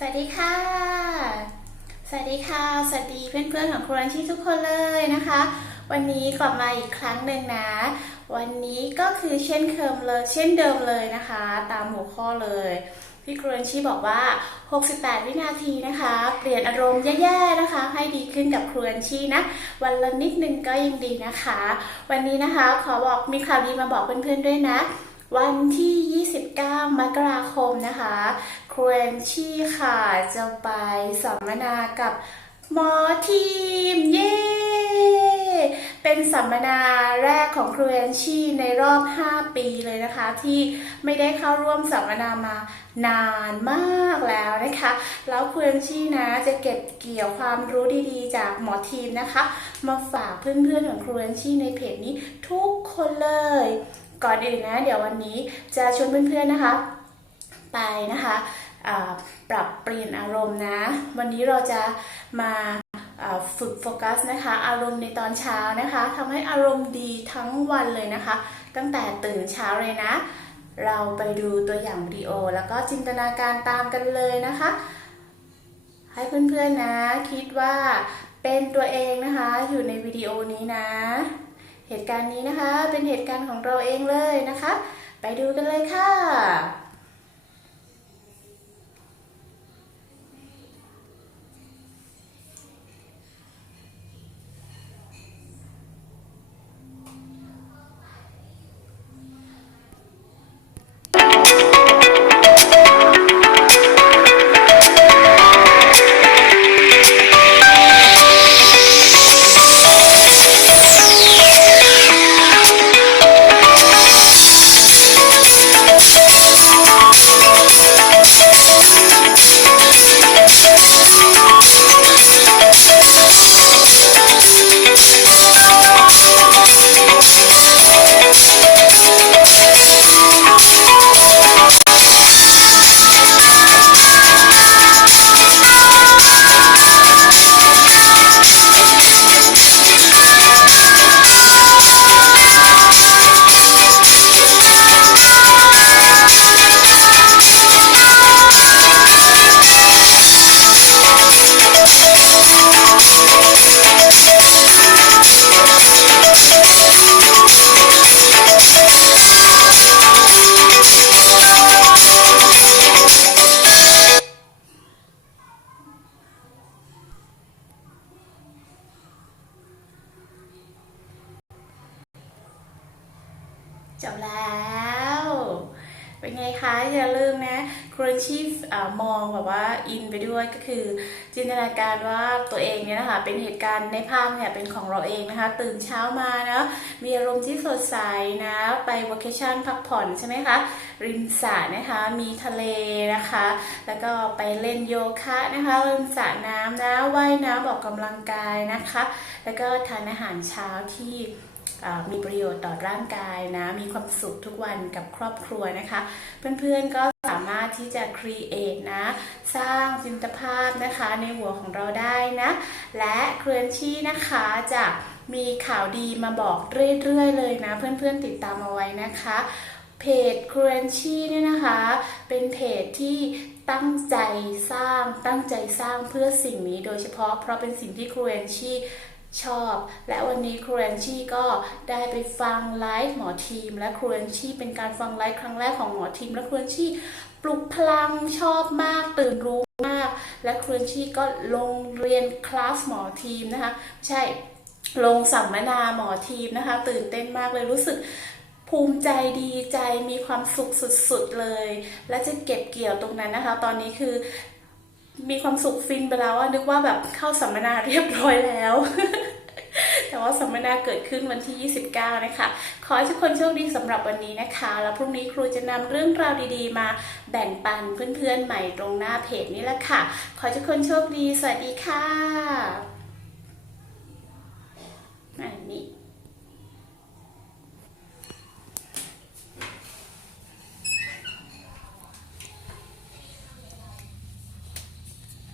สวัสดีค่ะ สวัสดีค่ะ สวัสดีเพื่อนๆของครูรันชีทุกคนเลยนะคะ วันนี้กลับมาอีกครั้งหนึ่งนะ วันนี้ก็คือเช่นเคมเลยเช่นเดิมเลยนะคะ ตามหัวข้อเลยพี่ครูรันชีบอกว่า 68 วินาทีนะคะ เปลี่ยนอารมณ์แย่ๆนะคะ ให้ดีขึ้นกับครูรันชีนะ วันละนิดนึงก็ยังดีนะคะ วันนี้นะคะขอบอกมีข่าวดีมาบอกเพื่อนๆด้วยนะวันที่ 29 มกราคมนะคะ ครูแอนชี่ค่ะ จะไปสัมมนากับหมอทีม เย้ เป็นสัมมนาแรกของครูแอนชี่ในรอบ 5 ปีเลยนะคะ ที่ไม่ได้เข้าร่วมสัมมนามานานมากแล้วนะคะ แล้วครูแอนชี่นะจะเก็บเกี่ยวความรู้ดีๆ จากหมอทีมนะคะ มาฝากเพื่อนๆของครูแอนชี่ในเพจนี้ทุกคนเลย ก่อนอื่นนะ เดี๋ยววันนี้จะชวนเพื่อนๆนะคะ ไปนะคะ ปรับเปลี่ยนอารมณ์นะ วันนี้เราจะมาฝึกโฟกัสนะคะ อารมณ์ในตอนเช้านะคะทำให้อารมณ์ดีทั้งวันเลยนะคะ ตั้งแต่ตื่นเช้าเลยนะ เราไปดูตัวอย่างวิดีโอ แล้วก็จินตนาการตามกันเลยนะคะ ให้เพื่อนๆนะ คิดว่าเป็นตัวเองนะคะ อยู่ในวิดีโอนี้นะ เหตุการณ์นี้นะคะเป็นเหตุการณ์ของเราเองเลยนะคะ ไปดูกันเลยค่ะ จบแล้ว เป็นไงคะ อย่าลืมนะครูชีฟมองแบบว่าอินไปด้วยก็คือ จินตนาการว่าตัวเองเนี่ยนะคะ เป็นเหตุการณ์ในภาพเนี่ยเป็นของเราเองนะคะ ตื่นเช้ามาเนาะมีอารมณ์ที่สดใสนะ ไปว a เคชั่นพักผ่อนใช่ไหมคะ ริมสระนะคะ มีทะเลนะคะ แล้วก็ไปเล่นโยคะนะคะริมสระน้ำนะว่ายน้ำออกกำลังกายนะคะ แล้วก็ทานอาหารเช้าที่ มีประโยชน์ต่อร่างกายนะ มีความสุขทุกวันกับครอบครัวนะคะ เพื่อนๆก็สามารถที่จะ create นะ สร้างจินตภาพนะคะในหัวของเราได้นะ และเครือนชี่นะคะจะมีข่าวดีมาบอกเรื่อยๆเลยนะ เพื่อนๆติดตามเอาไว้นะคะ เพจครูเอนชี่เนี่ยนะคะ เป็นเพจที่ตั้งใจสร้างตั้งใจสร้างเพื่อสิ่งนี้โดยเฉพาะเพราะเป็นสิ่งที่ครูเอนชี่ ชอบ และวันนี้ครูเอนชี่ก็ได้ไปฟังไลฟ์หมอทีม และครูเอนชี่เป็นการฟังไลฟ์ครั้งแรกของหมอทีม และครูเอนชี่ปลุกพลังชอบมากตื่นรู้มาก และครูเอนชี่ก็ลงเรียนคลาสหมอทีมนะคะใช่ลงสัมมนาหมอทีมนะคะ ตื่นเต้นมากเลยรู้สึกภูมิใจดีใจมีความสุขสุดๆเลย และจะเก็บเกี่ยวตรงนั้นนะคะ ตอนนี้คือมีความสุขฟินไปแล้วนึกว่าแบบเข้าสัมมนาเรียบร้อยแล้ว แต่ว่าสัมมนาเกิดขึ้นวันที่ 29 นะคะ ขอให้ทุกคนโชคดีสำหรับวันนี้นะคะ แล้วพรุ่งนี้ครูจะนำเรื่องราวดีๆ มาแบ่งปันเพื่อนๆใหม่ตรงหน้าเพจนี้แหละค่ะ ขอให้ทุกคนโชคดี สวัสดีค่ะ